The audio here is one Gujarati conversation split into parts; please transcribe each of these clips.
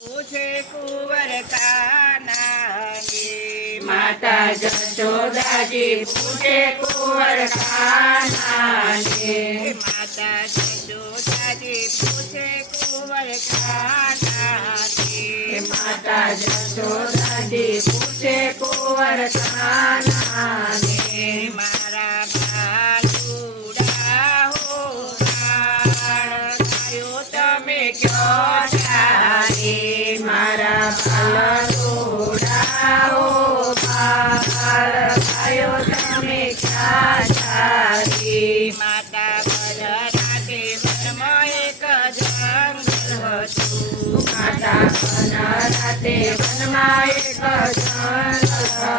પૂછે કુંવર કાનાને માતા જશોદાજી પૂછે કુંવર કાનાને માતા જશોદાજી પૂછે કુંવર કાનાને માતા જશોદાજી પૂછે કુંવર કાનાને મારા બાલુડા હો બાળ ગાયો તમે ક્યો ચારી મારા બાલરોડા ઓ બાળ ગાયો તમે ક્યાં ચારી માતા બલરાતે વનમાં એક જંગલ હતું માતા વનરાતે વનમાં એક જંગલ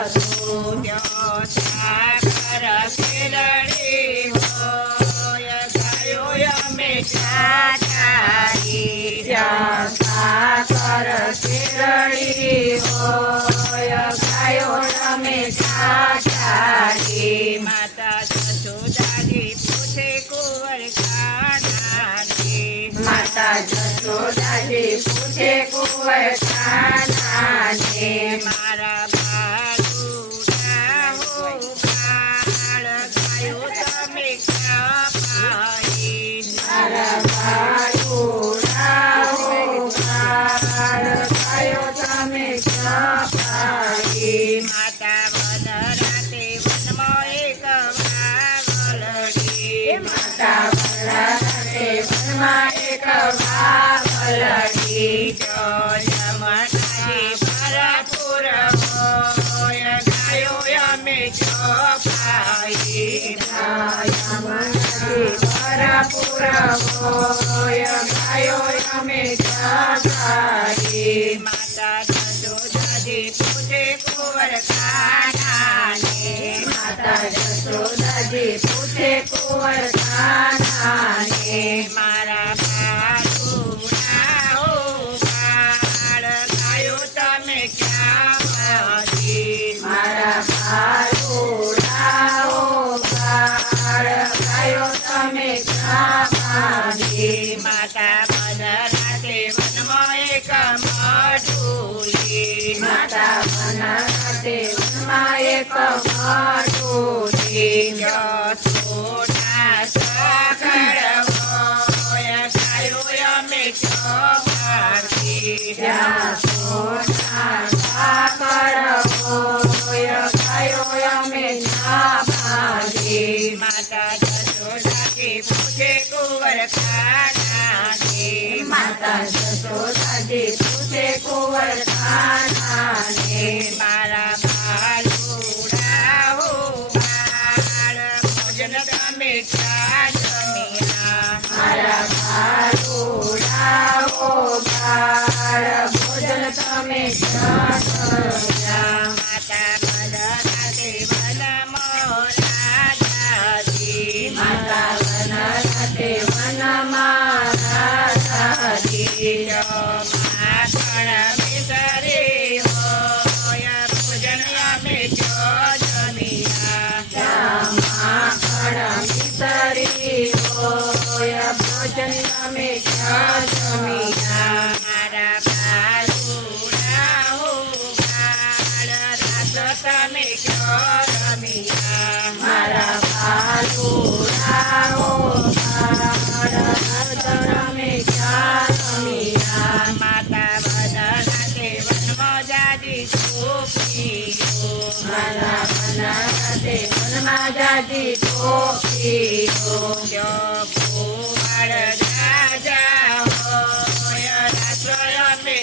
હતું ત્યાં સાગર શેરડી હોય ગાયો અમે ચાચારી ત્યાં સાકર શેરડી હોય ગાયો રમે ચાચારી માતા જશોદાજી પૂછે કુંવર કાનાને માતા જશોદાજી પૂછે કુંવર કાનાને મારા બાલુડા હો બાળ ગાયો તમે ક્યાં પાડી મારા બાળુડા ઓ બાળ ગાયો તમે ક્યાં પાડી માતા વનરાતે વનમાં એક વાવલડી માતા વનરાતે વનમાં એક વાવલડી જમનાજી ભરપૂર હોય ગાયો અમે ચોપાઈ ભરપૂર હોય ગાયો અમે ચાચારી માતા જશોદાજી પૂછે કુંવર કાનાને માતા જશોદાજી પૂછે કુંવર કાનાને મારા બાલુડા હો બાળ ગાયો તમે ક્યાં પાડી મારા બાળુડા ઓ બાળ ગાયો તમે ક્યાં પાડી માતા વનરાતે વનમાં એક મઢુલી માતા વનરાતે વનમાં એક મઢુલી સોના સાગર હોય ગાયો અમે ચોપાડી ત્યાં સોના સાકર હોય ગાયો અમે ના પાડી માતા જશોદાજી પૂછે કુંવર કાનાને માતા જશોદાજી પૂછે કુંવર કાનાને મારા બાલુડા હો બાળ ભોજન તમે ક્યાં જમ્યા મારા બાળુડા ઓ બાળ ભોજન તમે ક્યાં કર્યા માતા બલરાતે વનમાં રાજાજી માતા વનરાતે વનમાં રાજાજી માખણ મિસરી હોય ભોજન અમે જમ્યા માખણ મિસરી હોય ભોજન અમે ક્યાં જમ્યા મારા બાલુડા હો બાળ રાસ તમે ક્યો રમ્યા મારા બાલુડા ઓ બાળ રમે ક્યાં રમ્યા માતા વનરાતે વનમાં જાજી છોકરીઓ મારા વનરાતે વનમાં જાજી ટોપીઓ ગોવાળ રાજા હોય રાત્રોય અમે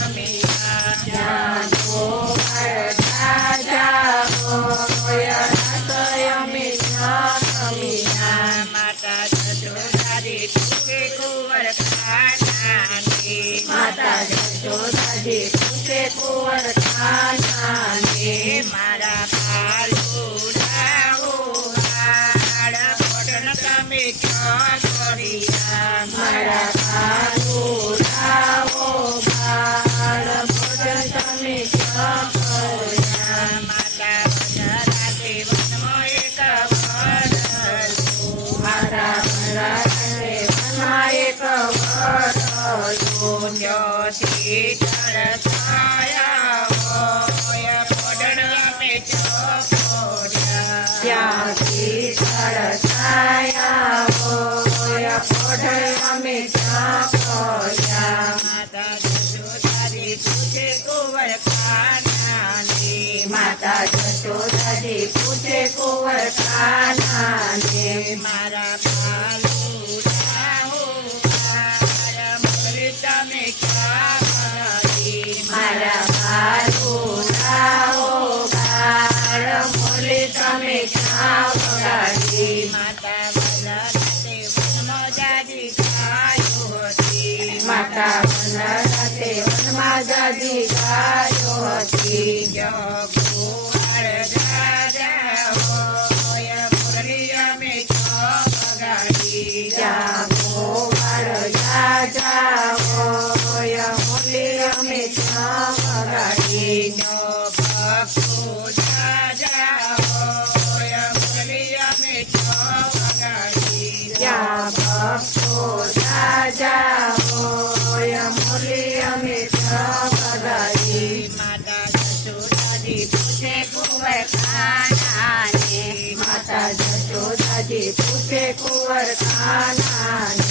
રમ્યા ગોવાળ રાજા હોય રાતોય અમે ક્યાં રમ્યા માતા જશોદાજી પૂછે કુંવર કાનાને માતા જશોદાજી પૂછે કુંવર કાનાને મારા બાલુડા હો બાળ ભોજન તમે ક્યાં કર્યા મારા બાલુડા ઓ બાળ ભોજન તમે ક્યાં કર્યા માતા વનરાતે વનમાં એક વડલો મારા વનરાતે વનમાં એક વડલો ત્યોથી તળસાયા હોય પોઢણ અમે ચોપોઢ્યા. ત્યાંથી તળસાયા હોય પોઢણ અમે ચોપોઢ્યા. માતા જશોદાજી પૂછે કુંવર કાનાને. માતા જશોદાજી પૂછે કુંવર કાનાને. મારા પાલુડા હો મારા મોરી તમે ક્યાં મારી. મારા બાલુડાઓ બાળ મોલી તમે ક્યાં વગાડી. માતા વનરાતે વનમાં જાજી ગાયો હતી. માતા વનરાતે વનમાં જાજી ગાયો હતી. જો ગોવાળ રાજા હોય મુરલી અમે છો વગાડી. જ્યાં ગોવાળ રાજા હોય મોલી અમે ક્યાં વગાડી. જો ભક્તો રાજા હોય મુરલી અમે છો વગાડી. જ્યાં ભક્તો રાજા હોય મોલી અમે ક્યાં વગાડી. માતા જશોદાજી પૂછે કુંવર કાનાને. માતા જશોદાજી પૂછે કુંવર કાનાને.